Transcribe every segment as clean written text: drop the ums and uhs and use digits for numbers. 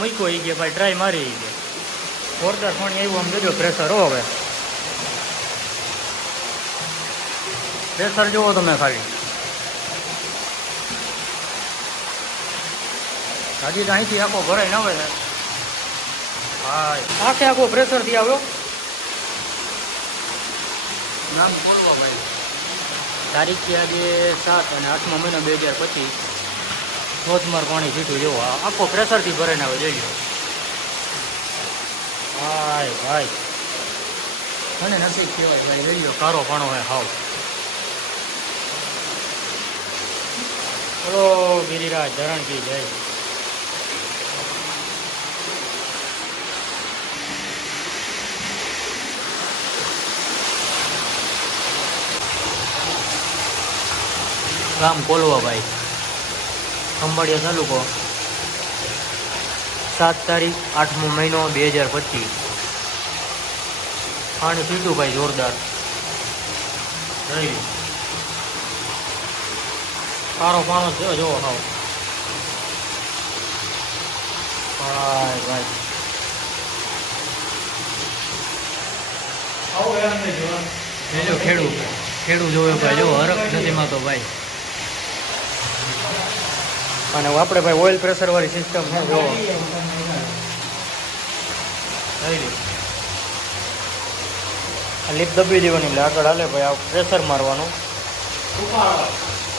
મૂક્યો એ કે ભાઈ ટ્રાય મારી કે જોરદાર પાણી આવ્યું. આમ જોજો પ્રેશર હો. હવે પ્રેશર જુઓ તમે ખાલી. હજી તો અહીંથી આખો ભરાઈ ન આવે ને. હા આખે આખો પ્રેશરથી આવ્યો. નામ બોલવા ભાઈ. તારીખ છે આજે 7 અને 8મો મહિનો 2025. ધોધમાર પાણી છૂટું જેવો આખો પ્રેશરથી ભરાઈને આવે. જોઈ લો ભાઈ ભાઈ. મને નસીબ કહેવાય ભાઈ. જોઈ લો કારો પાણો હોય હાવ. બોલો ગિરિરાજ ધરણ કી જય. ગામ કોલવા ભાઈ. ખંભાળિયા તાલુકો. 7 તારીખ 8મો મહિનો 2025. પાણી પીટું ભાઈ જોરદાર. રહી કારો પાણો જો જોવો હાવ. ભાઈ ભાઈ જો ખેડૂ જોવે ભાઈ. જો હરખ નથી માં તો ભાઈ. અને આપણે ભાઈ ઓઇલ પ્રેશર વાળી સિસ્ટમ છે. જો લિપ દબી દેવાની એટલે આગળ હાલે ભાઈ. આ પ્રેશર મારવાનું.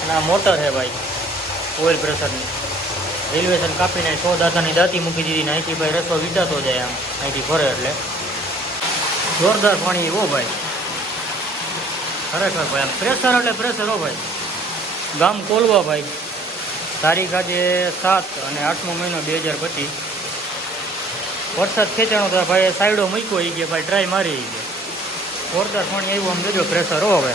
અને આ મોટર છે ભાઈ ઓઇલ પ્રેશરની. રેલવેશન કાપીને 100 દાંતાની દાંતી મૂકી દીધી ને અહીંથી ભાઈ રસ્તો વિટાતો જાય. આમ અહીંથી ફરે એટલે જોરદાર પાણી હો ભાઈ. ખરેખર ભાઈ આમ પ્રેશર એટલે પ્રેશર હો ભાઈ. ગામ કોલવા ભાઈ. તારીખ આજે 7 અને 8મો મહિનો 2025. વરસાદ ખેંચાણો તો ભાઈ સાઈડો મૂક્યો એ કે ભાઈ ટ્રાય મારી કે જોરદાર પાણી આવ્યું. આમ જોજો પ્રેશર હો હવે.